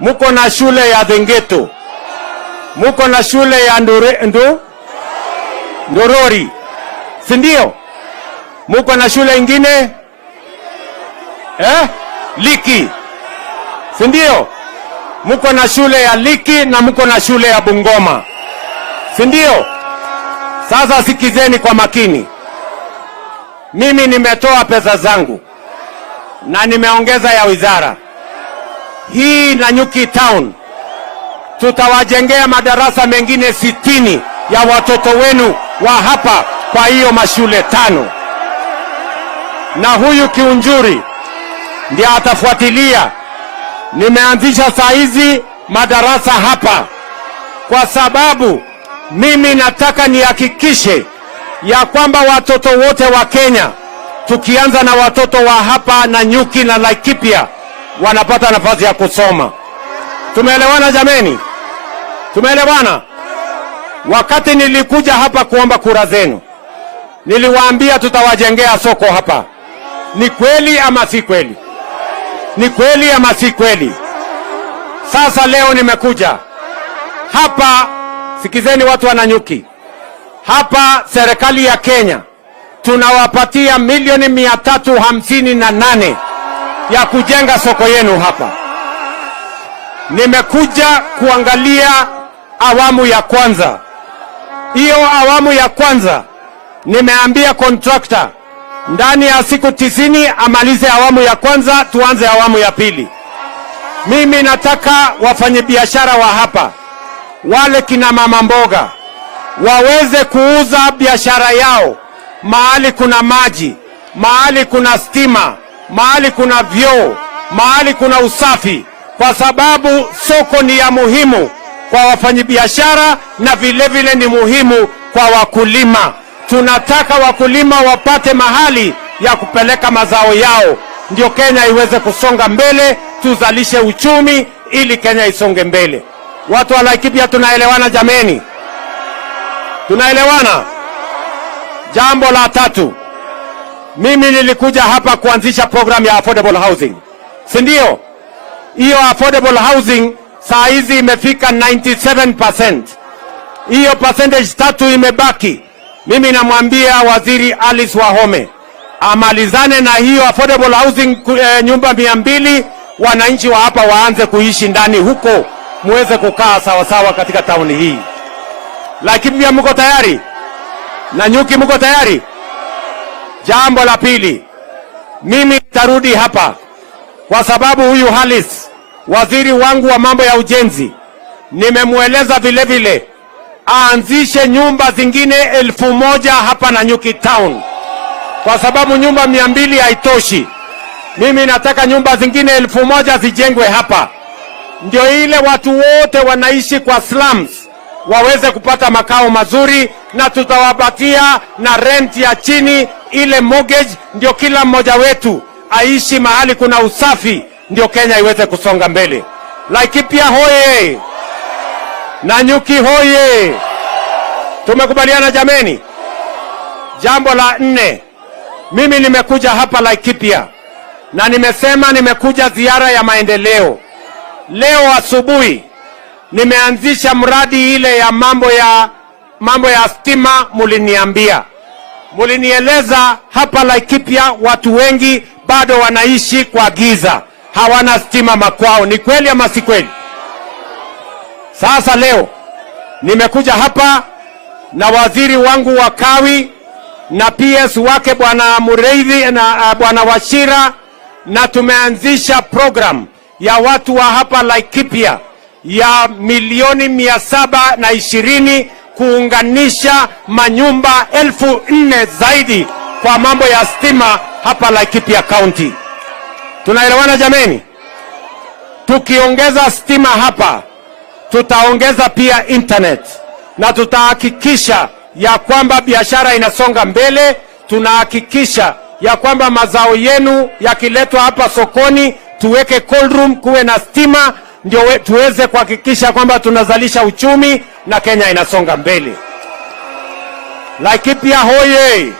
muko na shule ya Dhengeto, muko na shule ya Ndorori, si ndio? Muko na shule ingine Liki, si ndio? Muko na shule ya Liki na muko na shule ya Bungoma, si ndio? Sasa sikizeni kwa makini. Mimi nimetoa pesa zangu na nimeongeza ya wizara hii. Nanyuki Town tutawajengea madarasa mengine 60 ya watoto wenu wa hapa kwa hiyo mashule 5, na huyu Kiunjuri ndiye atafuatilia. Nimeanzisha saa hizi madarasa hapa kwa sababu mimi nataka nihakikishe ya kwamba watoto wote wa Kenya, tukianza na watoto wa hapa Nanyuki na Laikipia, wanapata nafasi ya kusoma. Tumeelewana jameni? Tumeelewana? Wakati nilikuja hapa kuomba kura zenu, niliwaambia tutawajengea soko hapa. Ni kweli ama si kweli? Ni kweli ama si kweli? Sasa leo nimekuja hapa, sikizeni watu wa Nanyuki. Hapa serikali ya Kenya tunawapatia milioni 358 ya kujenga soko yenu hapa. Nimekuja kuangalia awamu ya kwanza. Hiyo awamu ya kwanza nimeambia contractor ndani ya siku 90 amalize awamu ya kwanza, tuanze awamu ya pili. Mimi nataka wafanyabiashara wa hapa, wale kina mama mboga, waweze kuuza biashara yao mahali kuna maji, mahali kuna stima, mahali kuna vyoo, mahali kuna usafi, kwa sababu soko ni ya muhimu kwa wafanyabiashara na vile vile ni muhimu kwa wakulima. Tunataka wakulima wapate mahali ya kupeleka mazao yao, ndio Kenya iweze kusonga mbele, tuzalishe uchumi ili Kenya isonge mbele. Watu wa Laikipia tunaelewana jameni? Tunaelewana? Jambo la tatu, mimi nilikuja hapa kuanzisha program ya affordable housing, si ndio? Hiyo affordable housing saa hizi imefika 97%. Hiyo percentage 3 imebaki. Mimi namwambia Waziri Alice Wahome amalizane na hiyo affordable housing, nyumba 200, wananchi wa hapa waanze kuishi ndani huko, muweze kukaa sawa sawa katika tauni hii. Laikipia mko tayari? Nanyuki mko tayari? Jambo la pili, mimi nitarudi hapa kwa sababu huyu Halis, waziri wangu wa mambo ya ujenzi, nimemweleza vile vile aanzishe nyumba zingine 1000 hapa Nanyuki Town, kwa sababu nyumba 200 haitoshi. Mimi nataka nyumba zingine 1000 zijengwe hapa, ndio ile watu wote wanaishi kwa slums waweze kupata makao mazuri, na tutawapatia na rent ya chini, ile mortgage, ndio kila mmoja wetu aishi mahali kuna usafi, ndio Kenya iweze kusonga mbele. Laikipia hoye! Nanyuki hoye! Tumekubaliana jameni? Jambo la 4, mimi nimekuja hapa Laikipia na nimesema nimekuja ziara ya maendeleo. Leo asubuhi nimeanzisha mradi ile ya mambo ya stima. Muliniambia, mulinieleza hapa Laikipia watu wengi bado wanaishi kwa giza, hawana stima makwao. Ni kweli ama si kweli? Sasa leo nimekuja hapa na waziri wangu wa kawi na PS wake bwana Mureithi na bwana Wachira, na tumeanzisha program ya watu wa hapa Laikipia ya milioni 720 kuunganisha manyumba 4000 zaidi kwa mambo ya stima hapa Laikipia County. Tunaelewana jameni? Tukiongeza stima hapa, tutaongeza pia internet, na tutahakikisha ya kwamba biashara inasonga mbele. Tunahakikisha ya kwamba mazao yenu yakiletwa hapa sokoni, tuweke cold room, kuwe na stima, ndio tuweze kuhakikisha kwamba tunazalisha uchumi na Kenya inasonga mbele. Laikipia hoye!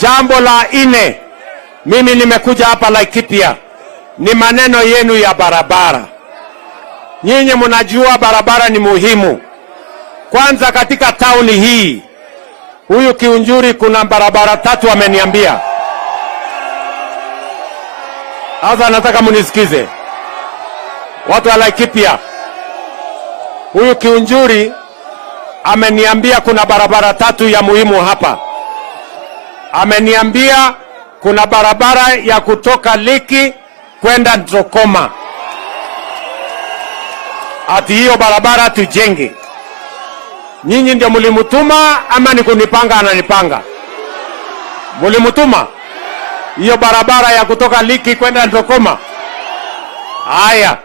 Jambo la 4, mimi nimekuja hapa Laikipia ni maneno yenu ya barabara. Nyinyi mnajua barabara ni muhimu. Kwanza katika tauni hii, huyu Kiunjuri kuna barabara 3 ameniambia. Sasa nataka munisikize. Watu wa Laikipia. Huyu Kiunjuri ameniambia kuna barabara 3 ya muhimu hapa. Ameniambia kuna barabara ya kutoka Liki kwenda Ntrokoma. Ati hiyo barabara tujenge. Nyinyi ndio mulimutuma ama ni kunipanga ananipanga? Mulimutuma hiyo barabara ya kutoka Liki kwenda Ntrokoma. Haya.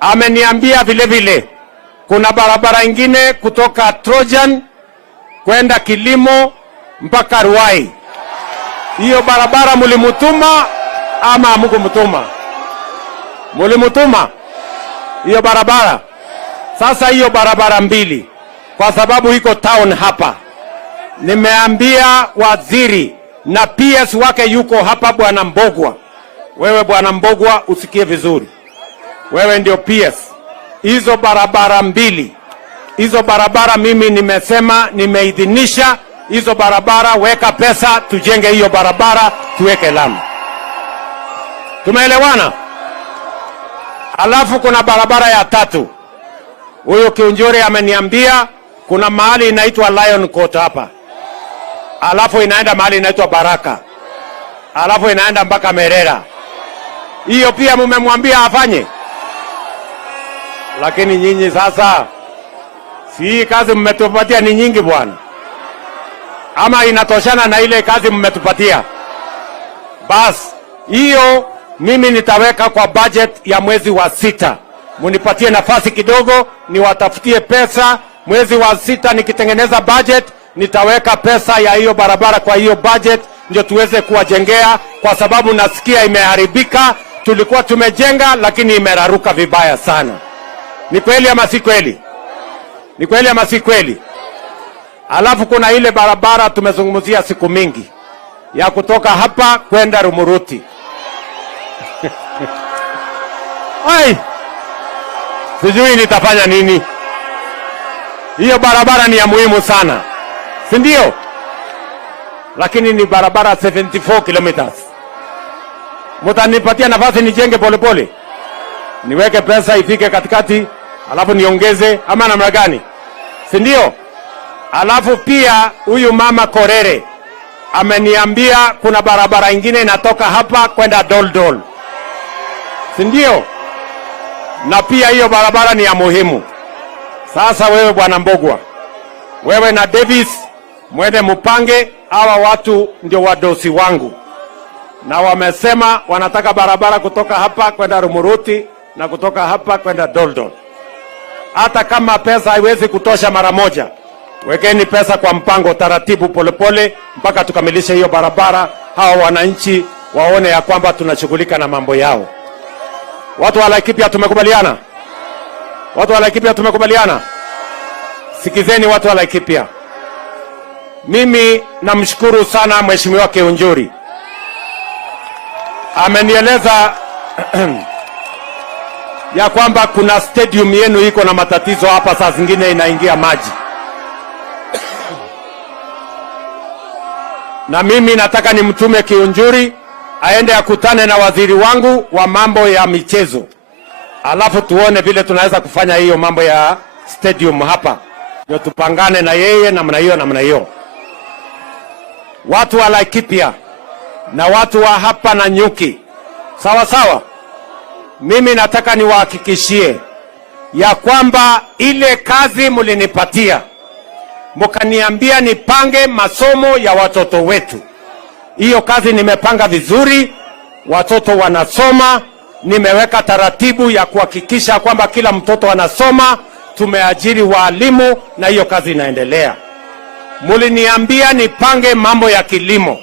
Ameniambia vile vile kuna barabara ingine kutoka Trojan kwenda Kilimo mpaka Ruai. Hiyo barabara mulimutuma ama hamkumutuma? Mulimutuma hiyo barabara. Sasa hiyo barabara 2 kwa sababu iko town hapa, nimeambia waziri na PS wake yuko hapa, Bwana Mbogwa. Wewe Bwana Mbogwa usikie vizuri, wewe ndio PS. Hizo barabara 2, hizo barabara mimi nimesema, nimeidhinisha hizo barabara, weka pesa tujenge hiyo barabara, tuweke lami. Tumeelewana? Alafu kuna barabara ya 3. Huyo Kiunjuri ameniambia kuna mahali inaitwa Lion Court hapa. Alafu inaenda mahali inaitwa Baraka. Alafu inaenda mpaka Merera. Hiyo pia mumemwambia afanye. Lakini nyinyi sasa, si kazi mmetupatia ni nyingi bwana? Ama inatoshana na ile kazi mmetupatia? Bas, hiyo mimi nitaweka kwa budget ya mwezi wa 6. Munipatie nafasi kidogo, niwatafutie pesa. Mwezi wa 6 nikitengeneza budget, nitaweka pesa ya hiyo barabara kwa hiyo budget, ndio tuweze kuwajengea, kwa sababu nasikia imeharibika. Tulikuwa tumejenga lakini imeraruka vibaya sana. Ni kweli ama si kweli? Ni kweli ama si kweli? Alafu kuna ile barabara tumezungumzia siku mingi ya kutoka hapa kwenda Rumuruti. Ai! Sijui nitafanya nini. Hiyo barabara ni ya muhimu sana, si ndio? Lakini ni barabara 74 kilometers. Mutanipatia nafasi nijenge polepole, niweke pesa ifike katikati, alafu niongeze ama namna gani, si ndio? Alafu pia huyu mama Korere ameniambia kuna barabara ingine inatoka hapa kwenda Doldol, si ndio? Na pia hiyo barabara ni ya muhimu. Sasa wewe Bwana Mbogwa, wewe na Davis mwende mupange. Hawa watu ndio wadosi wangu, na wamesema wanataka barabara kutoka hapa kwenda Rumuruti na kutoka hapa kwenda Doldol. Hata kama pesa haiwezi kutosha mara moja, wekeni pesa kwa mpango, taratibu, polepole, mpaka tukamilishe hiyo barabara. Hawa wananchi waone ya kwamba tunashughulika na mambo yao. Watu wa Laikipia tumekubaliana? Watu wa Laikipia tumekubaliana? Sikizeni watu wa Laikipia. Mimi namshukuru sana Mheshimiwa Kiunjuri. Amenieleza ya kwamba kuna stadium yenu iko na matatizo hapa, saa zingine inaingia maji. Na mimi nataka nimtume Kiunjuri aende akutane na waziri wangu wa mambo ya michezo. Alafu tuone vile tunaweza kufanya hiyo mambo ya stadium hapa. Ndio tupangane na yeye namna hiyo. Watu wa Laikipia na watu wa hapa na Nyuki, sawa sawa. Mimi nataka niwahakikishie ya kwamba ile kazi mulinipatia, mukaniambia nipange masomo ya watoto wetu. Hiyo kazi nimepanga vizuri, watoto wanasoma. Nimeweka taratibu ya kuhakikisha kwamba kila mtoto anasoma. Tumeajiri walimu na hiyo kazi inaendelea. Muliniambia nipange mambo ya kilimo.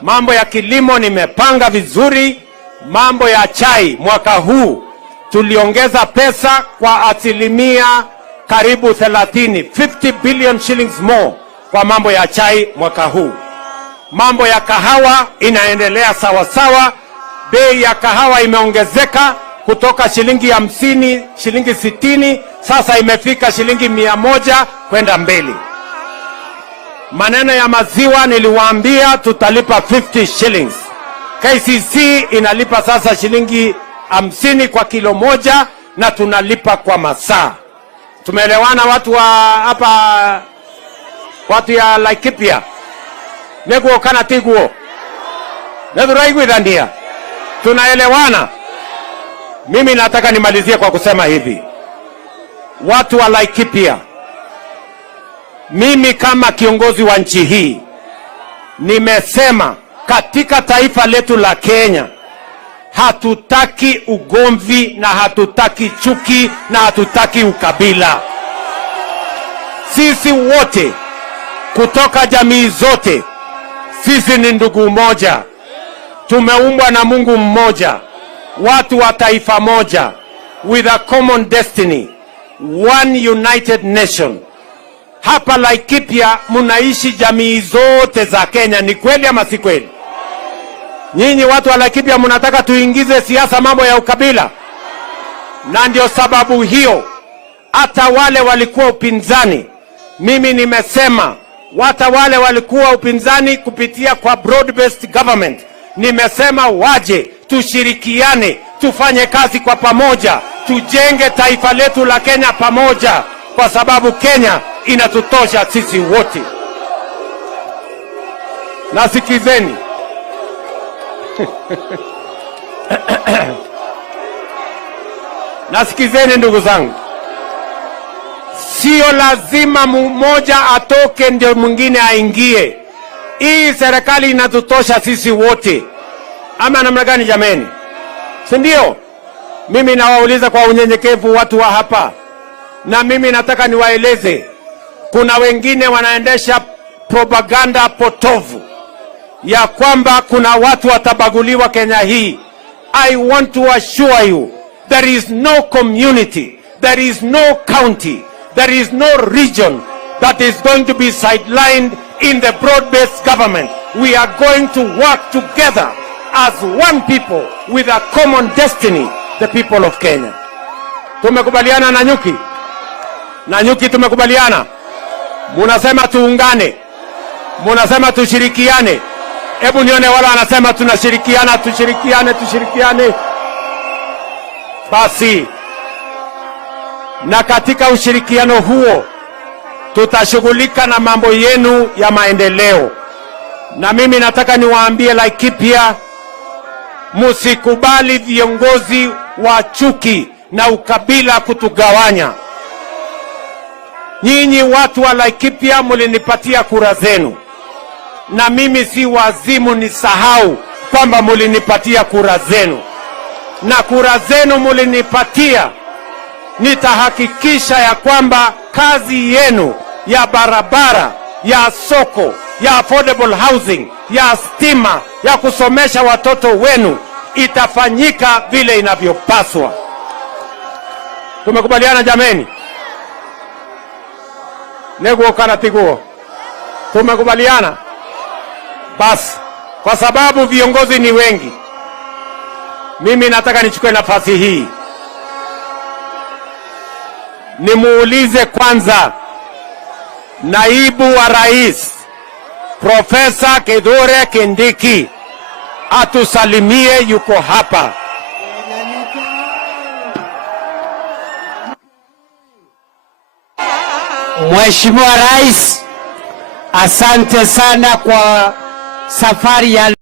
Mambo ya kilimo nimepanga vizuri. Mambo ya chai, mwaka huu tuliongeza pesa kwa asilimia karibu 30, 50 billion shillings more kwa mambo ya chai mwaka huu. Mambo ya kahawa inaendelea sawa sawa. Bei ya kahawa imeongezeka kutoka shilingi 50, shilingi 60, sasa imefika shilingi 100 kwenda mbele. Maneno ya maziwa niliwaambia tutalipa 50 shillings. KCC inalipa sasa shilingi 50 kwa kilo moja na tunalipa kwa masaa. Tumeelewana watu wa hapa, watu ya Laikipia? Neguo kana tiguo? Neduraigu idhandia? Tunaelewana? Mimi nataka nimalizie kwa kusema hivi. Watu wa Laikipia, mimi kama kiongozi wa nchi hii nimesema katika taifa letu la Kenya hatutaki ugomvi na hatutaki chuki na hatutaki ukabila. Sisi wote kutoka jamii zote, sisi ni ndugu moja, tumeumbwa na Mungu mmoja, watu wa taifa moja, with a common destiny, one united nation. Hapa Laikipia munaishi jamii zote za Kenya, ni kweli ama si kweli? Nyinyi watu wa Laikipia munataka tuingize siasa mambo ya ukabila, na ndio sababu hiyo hata wale walikuwa upinzani, mimi nimesema hata wale walikuwa upinzani kupitia kwa broad based government, nimesema waje tushirikiane, tufanye kazi kwa pamoja, tujenge taifa letu la Kenya pamoja, kwa sababu Kenya inatutosha sisi wote. Nasikizeni. Nasikizeni ndugu zangu, sio lazima mmoja atoke ndio mwingine aingie. Hii serikali inatutosha sisi wote, ama namna gani jameni? Si ndio? Mimi nawauliza kwa unyenyekevu watu wa hapa, na mimi nataka niwaeleze, kuna wengine wanaendesha propaganda potovu ya kwamba kuna watu watabaguliwa Kenya hii. I want to assure you, there is no community, there is no county, there is no region that is going to be sidelined in the broad-based government. We are going to work together as one people with a common destiny, the people of Kenya. Tumekubaliana na Nyuki? Na Nyuki tumekubaliana? Munasema tuungane, munasema tushirikiane. Hebu nione wala anasema tunashirikiana, tushirikiane. Basi, na katika ushirikiano huo tutashughulika na mambo yenu ya maendeleo. Na mimi nataka niwaambie Laikipia, musikubali viongozi wa chuki na ukabila kutugawanya. Nyinyi watu wa Laikipia mulinipatia kura zenu, na mimi si wazimu nisahau kwamba mulinipatia kura zenu, na kura zenu mulinipatia. Nitahakikisha ya kwamba kazi yenu ya barabara, ya soko, ya affordable housing, ya stima, ya kusomesha watoto wenu itafanyika vile inavyopaswa. Tumekubaliana jameni? Neguo kana tiguo? Tumekubaliana? Basi, kwa sababu viongozi ni wengi, mimi nataka nichukue nafasi hii nimuulize kwanza naibu wa rais Profesa Kithure Kindiki atusalimie, yuko hapa. Mheshimiwa Rais, asante sana kwa safari ya